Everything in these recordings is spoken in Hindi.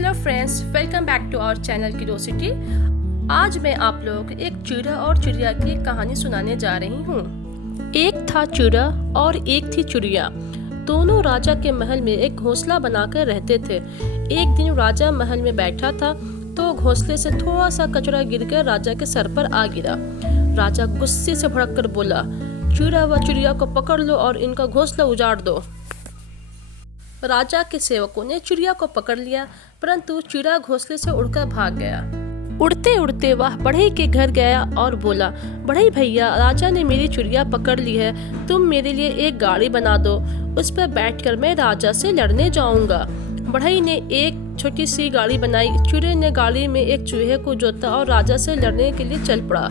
Hello friends, welcome back to our channel curiosity. आज मैं आप लोगों को एक चिड़ा और चिड़िया की एक कहानी सुनाने जा रही हूँ। एक था चिड़ा और एक थी चिड़िया। दोनों राजा के महल में एक घोंसला बनाकर रहते थे। एक दिन राजा महल में बैठा था तो घोंसले से थोड़ा सा कचरा गिरकर राजा के सर पर आ गिरा। राजा गुस्से से भड़क कर बोला, चिड़ा व चिड़िया को पकड़ लो और इनका घोंसला उजाड़ दो। राजा के सेवकों ने चिड़िया को पकड़ लिया, परंतु चिड़ा घोंसले से उड़कर भाग गया। उड़ते उड़ते वह बढ़ई के घर गया और बोला, बढ़ई भैया, राजा ने मेरी चिड़िया पकड़ ली है, तुम मेरे लिए एक गाड़ी बना दो, उस पर बैठकर मैं राजा से लड़ने जाऊंगा। बढ़ई ने एक छोटी सी गाड़ी बनाई। चिड़े ने गाड़ी में एक चूहे को जोता और राजा से लड़ने के लिए चल पड़ा।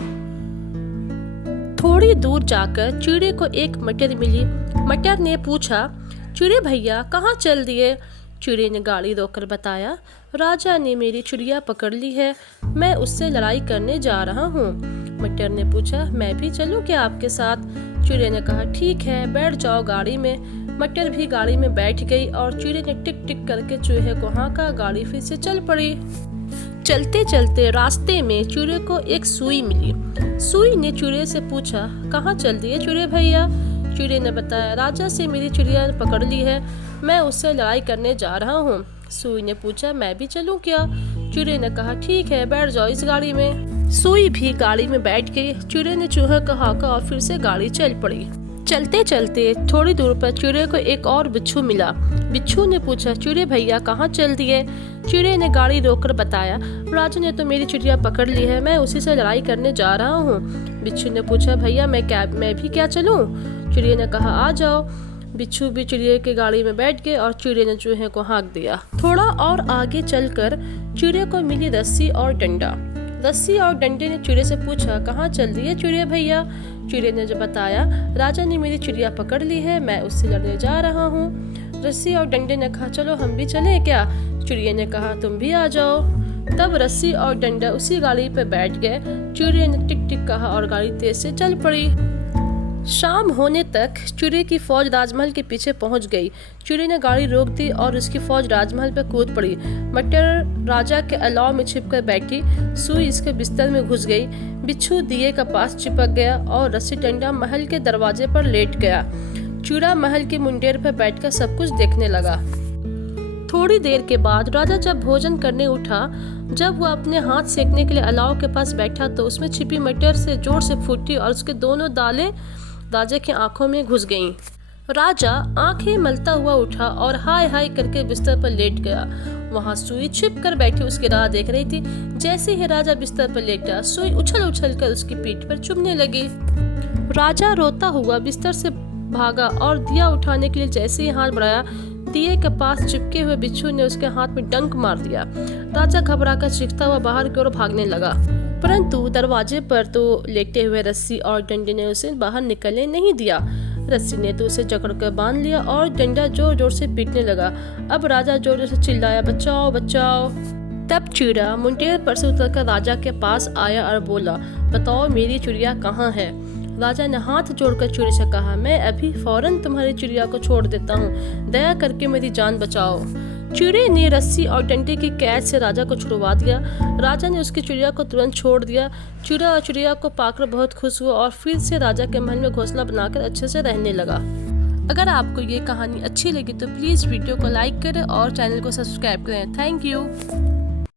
थोड़ी दूर जाकर चिड़े को एक मटर मिली। मटर ने पूछा, चिड़े भैया कहाँ चल दिए? चिड़े ने गाड़ी रोककर बताया, राजा ने मेरी चिड़िया पकड़ ली है, मैं उससे लड़ाई करने जा रहा हूँ। मटर ने पूछा, मैं भी चलूँ क्या आपके साथ? चिड़े ने कहा, ठीक है, बैठ जाओ गाड़ी में। मटर भी गाड़ी में बैठ गई और चिड़े ने टिक टिक करके चूहे को हाँका। गाड़ी फिर से चल पड़ी। चलते चलते रास्ते में चिड़े को एक सुई मिली। सुई ने चिड़े से पूछा, कहाँ चल दिए चिड़े भैया? चिड़े ने बताया, राजा से मेरी चिड़िया पकड़ ली है, मैं उससे लड़ाई करने जा रहा हूँ। सुई ने पूछा, मैं भी चलूँ क्या? चिड़े ने कहा, ठीक है, बैठ जाओ इस गाड़ी में। सुई भी गाड़ी में बैठ गई। चिड़े ने चूहे को हाँका और फिर से गाड़ी चल पड़ी। चलते चलते थोड़ी दूर पर चिड़े को एक और बिच्छू मिला। बिच्छू ने पूछा, चिड़े भैया कहाँ चल दिए? चिड़े ने गाड़ी रोककर बताया, राजा ने तो मेरी चिड़िया पकड़ ली है, मैं उसी से लड़ाई करने जा रहा हूँ। बिच्छू ने पूछा, भैया मैं भी क्या चलूँ? चिड़िया ने कहा, आ जाओ। बिच्छू भी चिड़िया की गाड़ी में बैठ गए और चिड़िया ने चूहे को हाँक दिया। थोड़ा और आगे चलकर चिड़िया को मिली रस्सी और डंडा। रस्सी और डंडे ने चिड़िया से पूछा, कहाँ चल दिए चिड़िया भैया? चिड़िया ने जो बताया, राजा ने मेरी चिड़िया पकड़ ली है, मैं उससे लड़ने जा रहा हूँ। रस्सी और डंडे ने कहा, चलो हम भी चले क्या? चिड़िया ने कहा, तुम भी आ जाओ। तब रस्सी और डंडा उसी गाड़ी पर बैठ गए। चिड़िया ने टिक टिक कहा और गाड़ी तेज से चल पड़ी। शाम होने तक चिड़े की फौज राजमहल के पीछे पहुंच गई। चिड़े ने गाड़ी रोक दी और उसकी फौज राजमहल पर कूद पड़ी। मटर राजा के अलाव में छिपकर बैठी। सुई इसके बिस्तर में घुस गई। बिच्छू दिए के पास चिपक गया और रस्सी डंडा महल के दरवाजे पर लेट गया। चिड़ा महल के मुंडेर पर बैठकर सब कुछ देखने लगा। थोड़ी देर के बाद राजा जब भोजन करने उठा, जब वह अपने हाथ सेकने के लिए अलाव के पास बैठा तो उसमें छिपी मटर से जोर से फूटी और उसके दोनों दालें राजा की आंखों में घुस गईं। राजा आंखें मलता हुआ उठा और हाय हाय करके बिस्तर पर लेट गया। वहां सुई छिप कर बैठी उसकी राह देख रही थी। जैसे ही राजा बिस्तर पर लेटा, सुई उछल उछल कर उसकी पीठ पर चुभने लगी। राजा रोता हुआ बिस्तर से भागा और दिया उठाने के लिए जैसे ही हाथ बढ़ाया, दिए के पास चिपके हुए बिच्छू ने उसके हाथ में डंक मार दिया। राजा घबराकर चीखता हुआ बाहर की ओर भागने लगा, परंतु दरवाजे पर तो लेटे हुए रस्सी और डंडे ने उसे बाहर निकलने नहीं दिया। रस्सी ने तो उसे जकड़कर बांध लिया और डंडा जोर जोर से पीटने लगा। अब राजा जोर जोर से चिल्लाया, बचाओ बचाओ। तब चिड़ा मुंडेर पर से उतरकर राजा के पास आया और बोला, बताओ मेरी चिड़िया कहाँ है? राजा ने हाथ जोड़कर चिड़े से कहा, मैं अभी फौरन तुम्हारी चिड़िया को छोड़ देता हूँ, दया करके मेरी जान बचाओ। चिड़े ने रस्सी और डंडे की कैद से राजा को छुड़वा दिया। राजा ने उसकी चिड़िया को तुरंत छोड़ दिया। चिड़ा और चिड़िया को पाकर बहुत खुश हुआ और फिर से राजा के महल में घोंसला बनाकर अच्छे से रहने लगा। अगर आपको ये कहानी अच्छी लगी तो प्लीज़ वीडियो को लाइक करें और चैनल को सब्सक्राइब करें। Thank you.